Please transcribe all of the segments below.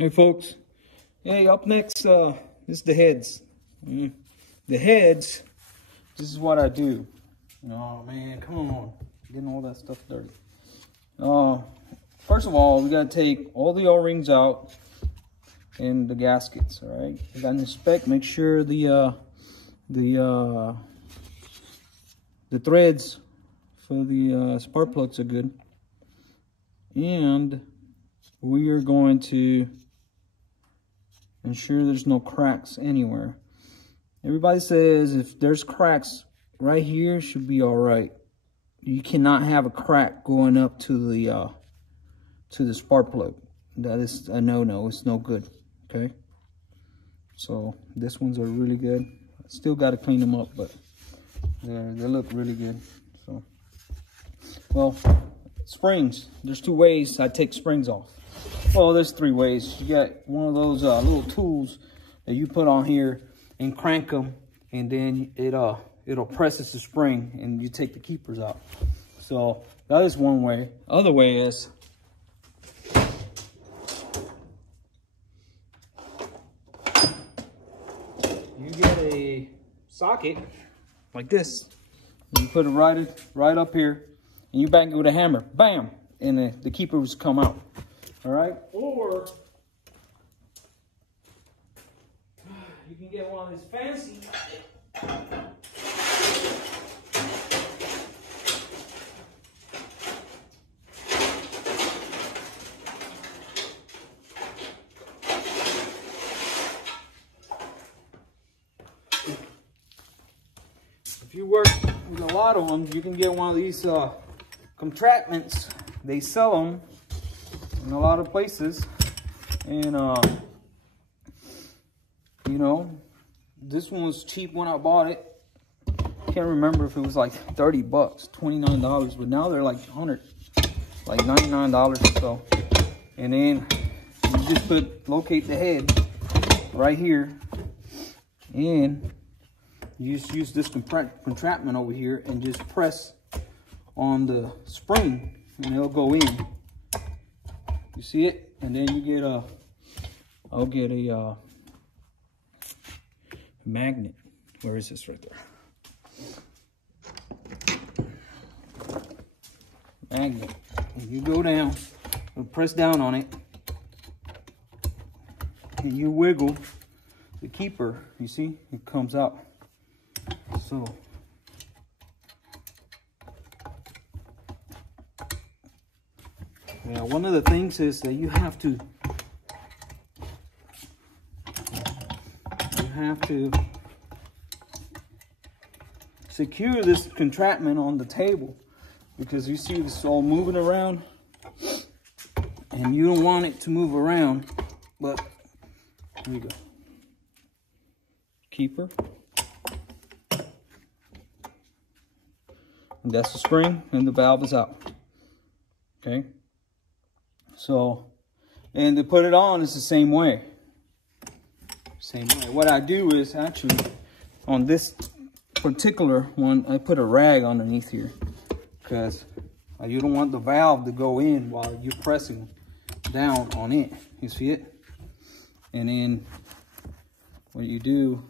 Hey folks, hey, up next, this is the heads. The heads, this is what I do. Oh man, come on, getting all that stuff dirty. First of all, we gotta take all the O-rings out and the gaskets. All right, you gotta inspect, make sure the threads for the spark plugs are good, and we are going to ensure there's no cracks anywhere. Everybody says if there's cracks right here, should be all right. You cannot have a crack going up to the spark plug. That is a no-no. It's no good. Okay. So this ones are really good. Still got to clean them up, but they look really good. So, well, springs. There's two ways I take springs off. Well, there's three ways. You got one of those little tools that you put on here and crank them, and then it'll presses the spring, and you take the keepers out. So that is one way. Other way is you get a socket like this. You put it right up here, and you bang it with a hammer, bam, and the keepers come out. All right, or you can get one of these fancy if you work with a lot of them, you can get one of these contraptions. They sell them in a lot of places, and you know, this one was cheap when I bought it. Can't remember if it was like 30 bucks, $29, but now they're like 100, like $99 or so. And then you just locate the head right here, and you just use this contraption over here and just press on the spring, and it'll go in. You see it? And then you get I'll get a magnet. Where is this? Right there. Magnet. And you go down and press down on it, and you wiggle the keeper. You see? It comes out. So yeah, one of the things is that you have to secure this contraption on the table, because you see this all moving around, and you don't want it to move around. But here we go. Keeper. And that's the spring, and the valve is out. Okay. So, and to put it on is the same way. Same way. What I do is actually, on this particular one, I put a rag underneath here, because you don't want the valve to go in while you're pressing down on it. You see it? And then what you do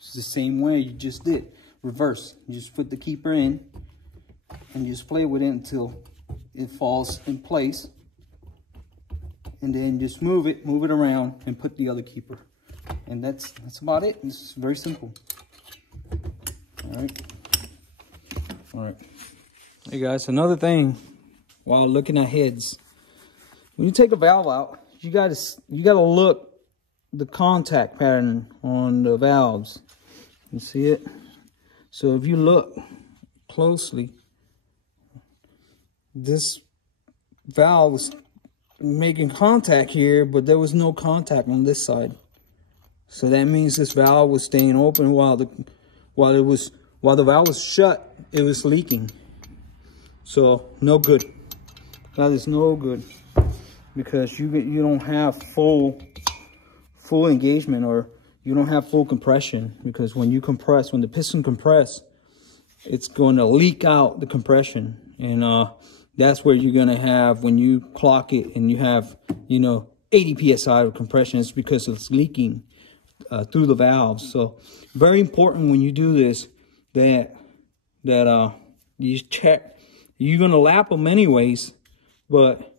is the same way you just did. Reverse. You just put the keeper in, and you just play with it until it falls in place. And then just move it around and put the other keeper. And that's about it. It's very simple. All right. Hey guys, another thing while looking at heads. When you take a valve out, you gotta look the contact pattern on the valves. You see it? So if you look closely, this valve was making contact here, but there was no contact on this side. So that means this valve was staying open while the valve was shut. It was leaking. So no good. That is no good, because you don't have full engagement, or you don't have full compression, because when you compress, when the piston compress, it's going to leak out the compression, and that's where you're going to have, when you clock it and you have, you know, 80 psi of compression. It's because it's leaking through the valves. So very important when you do this that you check. You're gonna lap them anyways, but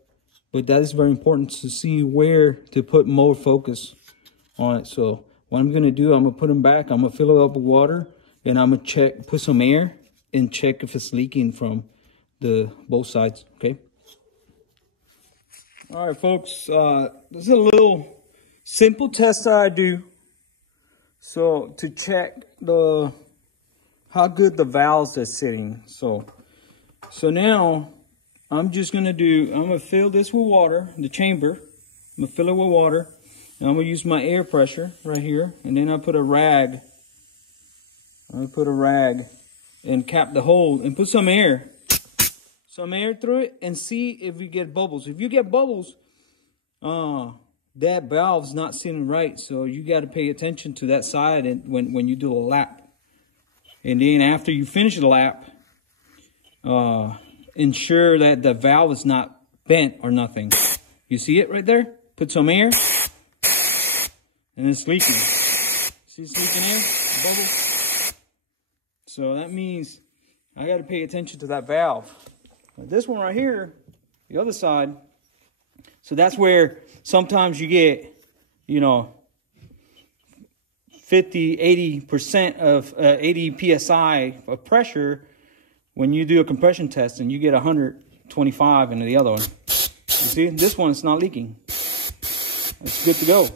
that is very important to see where to put more focus on it. So what I'm gonna do, I'm gonna put them back. I'm gonna fill it up with water, and I'm gonna check, put some air, and check if it's leaking from both sides. Okay. All right, folks. This is a little simple test that I do. So to check how good the valves are sitting. So now I'm just gonna fill this with water, the chamber. I'm gonna fill it with water, and I'm gonna use my air pressure right here, and then I put a rag. I'm gonna put a rag and cap the hole and put some air through it, and see if you get bubbles. If you get bubbles, that valve's not sitting right, so you got to pay attention to that side and when you do a lap. And then after you finish the lap, ensure that the valve is not bent or nothing. You see it right there? Put some air, and it's leaking. See it's leaking air? Bubbles. So that means I got to pay attention to that valve. This one right here, the other side. So that's where sometimes you get, 50-80% of 80 psi of pressure when you do a compression test, and you get 125 into the other one. You see, this one is not leaking. It's good to go.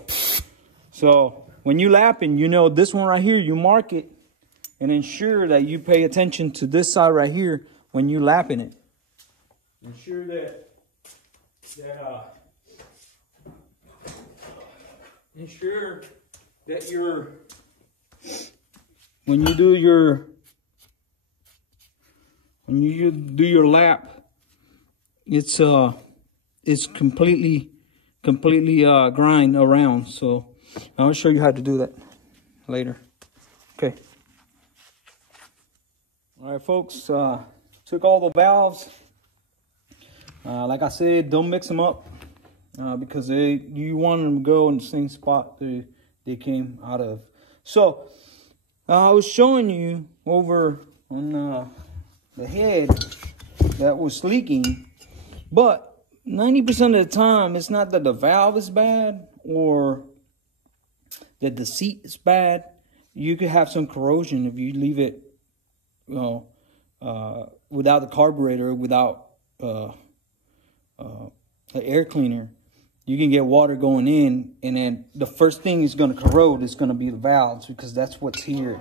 So when you lapping, this one right here, you mark it and ensure that you pay attention to this side right here when you lapping it. Ensure that when you do your lap, it's completely grind around. So I'll show you how to do that later. Okay. All right, folks. Took all the valves. Like I said, don't mix them up because you want them to go in the same spot they came out of. So I was showing you over on the head that was leaking, but 90% of the time it's not that the valve is bad or that the seat is bad. You could have some corrosion if you leave it, without the carburetor, without an air cleaner. You can get water going in, and then the first thing is going to corrode is going to be the valves, because that's what's here.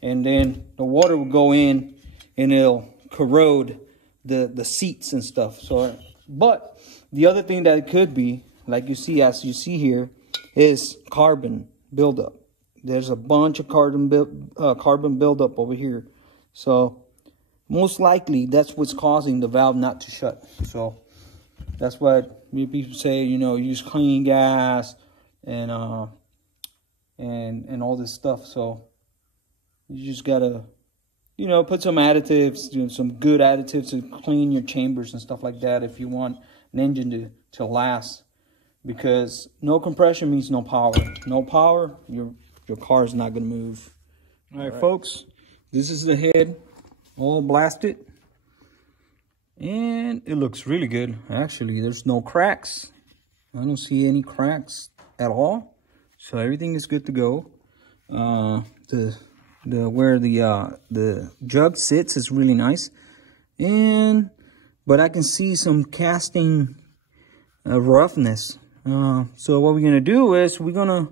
And then the water will go in and it'll corrode the seats and stuff. So, but the other thing that it could be, like you see, as you see here, is carbon buildup. There's a bunch of carbon buildup over here. So most likely that's what's causing the valve not to shut. So that's what people say, use clean gas and all this stuff. So you just gotta, put some additives, some good additives to clean your chambers and stuff like that if you want an engine to last. Because no compression means no power. No power, your car is not gonna move. All right, folks, this is the head, all blasted. And it looks really good. Actually, there's no cracks. I don't see any cracks at all. So everything is good to go. Where the jug sits is really nice. But I can see some casting roughness. So what we're gonna do is we're gonna,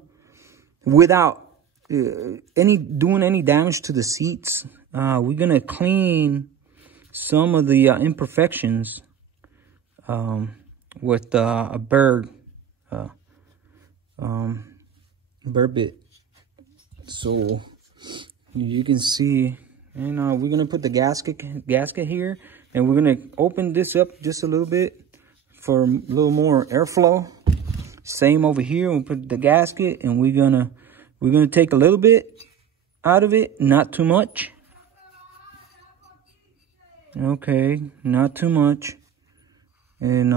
without doing any damage to the seats, we're gonna clean some of the imperfections with a burr bit. So you can see, and we're gonna put the gasket here, and we're gonna open this up just a little bit for a little more airflow. Same over here. We'll put the gasket, and we're gonna take a little bit out of it, not too much. Okay, not too much. And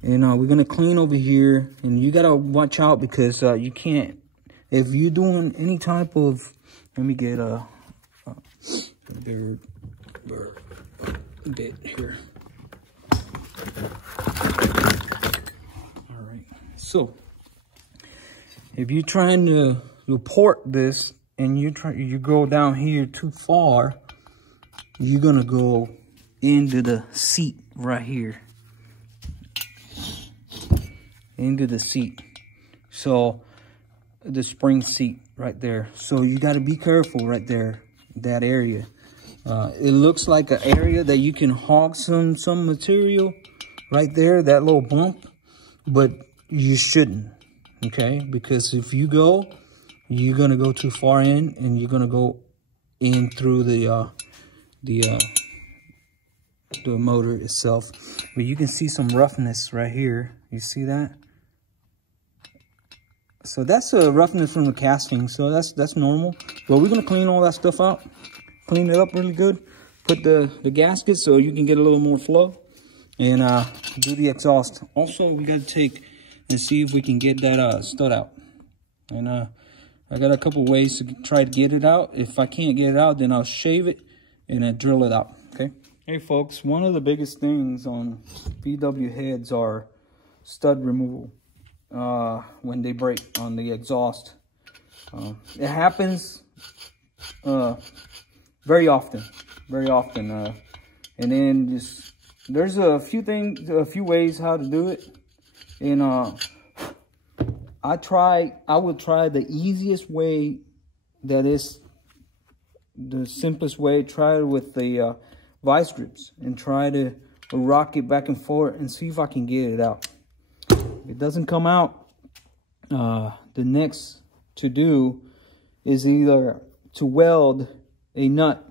And we're gonna clean over here, and you gotta watch out because you can't, if you're doing any type of, let me get a bigger bit here. All right, so if you're trying to port this and you go down here too far, you're gonna go into the seat right here. Into the seat. So the spring seat right there. So you got to be careful right there, that area. It looks like an area that you can hog some material right there, that little bump, but you shouldn't, okay? Because if you go, you're gonna go too far in, and you're gonna go in through the motor itself. But you can see some roughness right here. You see that? So that's a roughness from the casting. So that's normal. But we're gonna clean all that stuff out, clean it up really good, put the gasket so you can get a little more flow, and do the exhaust. Also, we gotta take and see if we can get that stud out. And I got a couple ways to try to get it out. If I can't get it out, then I'll shave it and then drill it out. Okay. Hey folks, one of the biggest things on VW heads are stud removal. When they break on the exhaust, it happens very often, and then just there's a few ways how to do it, and I would try the easiest way, that is the simplest way. Try it with the vice grips and try to rock it back and forth and see if I can get it out. If it doesn't come out, the next to do is either to weld a nut.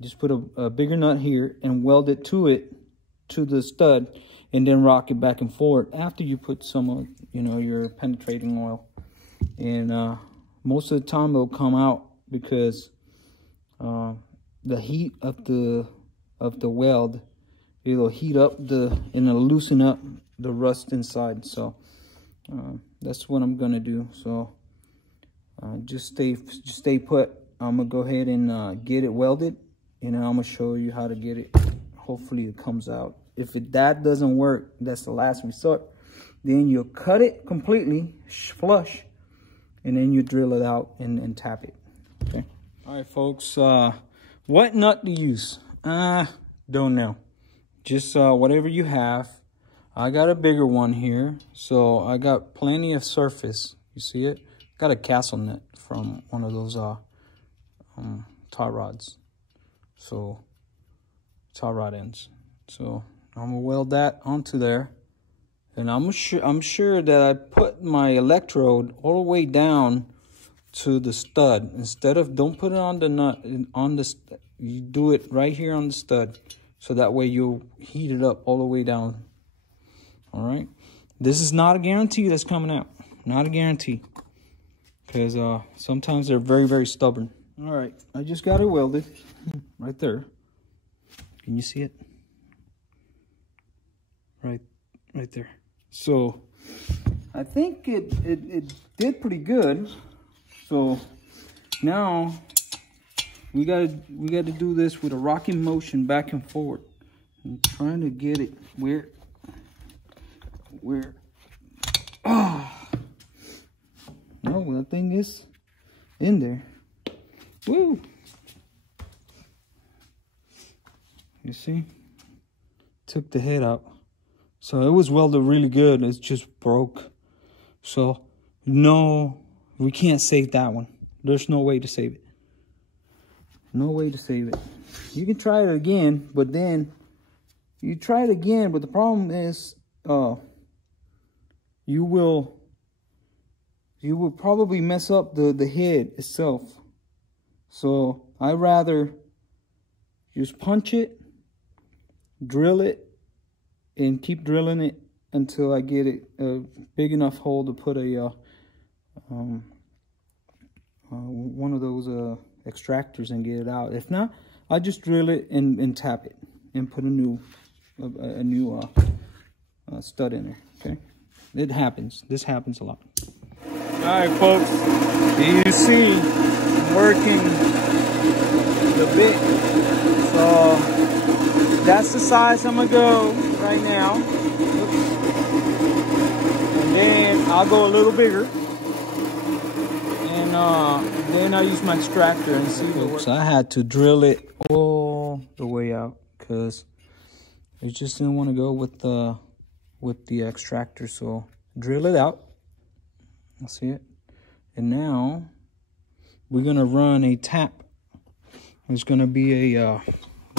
Just put a bigger nut here and weld it to the stud, and then rock it back and forth after you put some of, your penetrating oil. And most of the time it'll come out because the heat of the weld, it'll heat up and it'll loosen up the rust inside. So that's what I'm gonna do. So just stay put. I'm gonna go ahead and get it welded, and I'm gonna show you how to get it. Hopefully it comes out. If that doesn't work, that's the last resort. Then you'll cut it completely flush, and then you drill it out and tap it. Okay. All right, folks. What nut to use? Don't know. Just whatever you have. I got a bigger one here, so I got plenty of surface. You see it? Got a castle nut from one of those tie rods. So tie rod ends. So I'm gonna weld that onto there, and I'm sure that I put my electrode all the way down to the stud. Don't put it on the nut, you do it right here on the stud, so that way you'll heat it up all the way down. All right, this is not a guarantee that's coming out, not a guarantee, because sometimes they're very, very stubborn. All right, I just got it welded right there. Can you see it? Right there. So I think it did pretty good. So now we got to do this with a rocking motion back and forth. I'm trying to get it where no, that thing is in there. Woo! You see? Took the head out. So it was welded really good. It just broke. So no, we can't save that one. There's no way to save it. No way to save it. You can try it again, but then you try it again, but the problem is you will probably mess up the head itself. So I rather just punch it, drill it, and keep drilling it until I get it a big enough hole to put a one of those extractors and get it out. If not, I just drill it and tap it and put a new a new stud in there. Okay, it happens. This happens a lot. All right, folks. You see, I'm working the bit. So that's the size I'm gonna go right now. Oops. And then I'll go a little bigger. And then I'll use my extractor and see what works. So I had to drill it all the way out because I just didn't want to go with the extractor. So drill it out. I'll see it. And now we're gonna run a tap. It's gonna be a let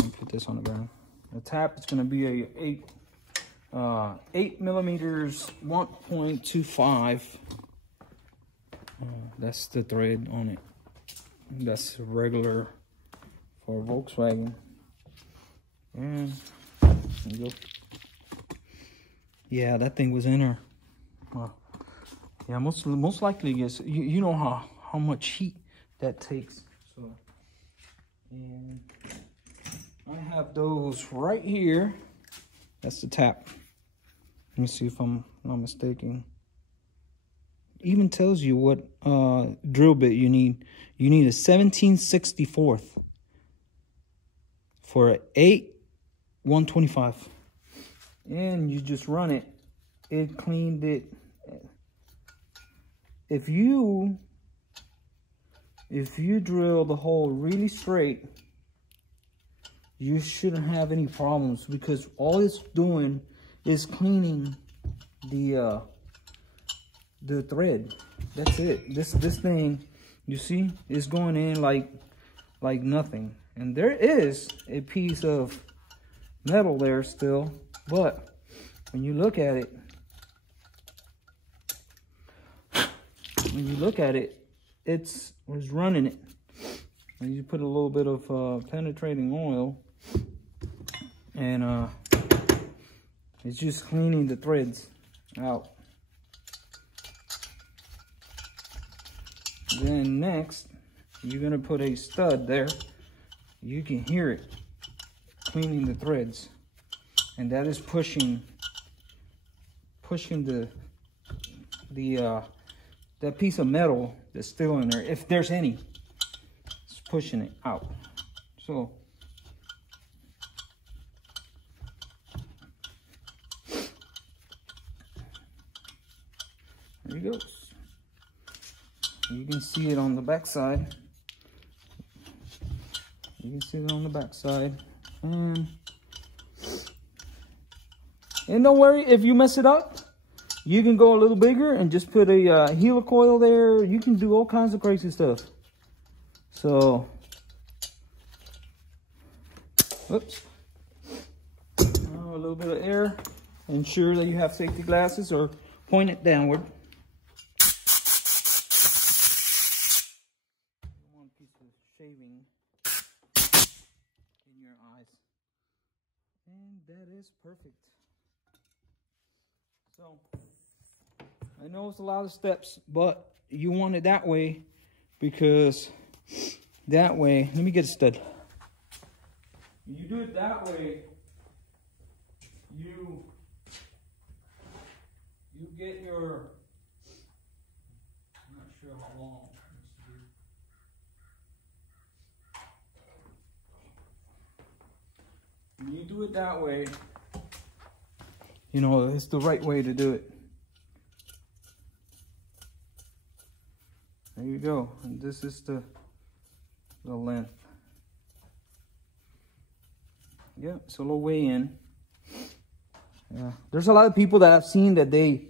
me put this on the ground. The tap is gonna be a 8 millimeters 1.25. That's the thread on it. That's regular for Volkswagen. And there you go. Yeah, that thing was in there. Yeah, most likely, yes. You know how much heat that takes. So, and I have those right here. That's the tap. Let me see if I'm not mistaken. Even tells you what drill bit you need. You need a 17/64 for an 8/125, and you just run it. It cleaned it. If you drill the hole really straight, you shouldn't have any problems because all it's doing is cleaning the thread. That's it. This thing, you see, is going in like nothing. And there is a piece of metal there still, but when you look at it, it's running it. And you put a little bit of penetrating oil, and it's just cleaning the threads out. Then next, you're gonna put a stud there. You can hear it cleaning the threads, and that is pushing that piece of metal that's still in there, if there's any. It's pushing it out. So there he goes. You can see it on the back side. You can see it on the back side. And don't worry if you mess it up. You can go a little bigger and just put a helicoil there. You can do all kinds of crazy stuff. So, whoops. A little bit of air. Ensure that you have safety glasses or point it downward. One piece of shaving in your eyes. And that is perfect. So, I know it's a lot of steps, but you want it that way because that way, let me get a stud. When you do it that way, you get your, I'm not sure how long this is. When you do it that way, you know, it's the right way to do it. There you go. And this is the length. Yeah, it's a little way in. Yeah. There's a lot of people that I've seen that they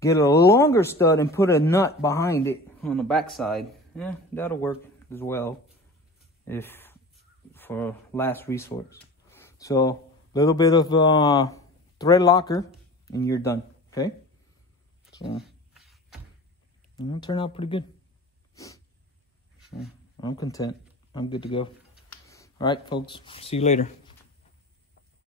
get a longer stud and put a nut behind it on the back side. Yeah, that'll work as well if for last resort. So a little bit of thread locker and you're done. Okay, so it'll turn out pretty good. I'm content. I'm good to go. All right, folks, see you later.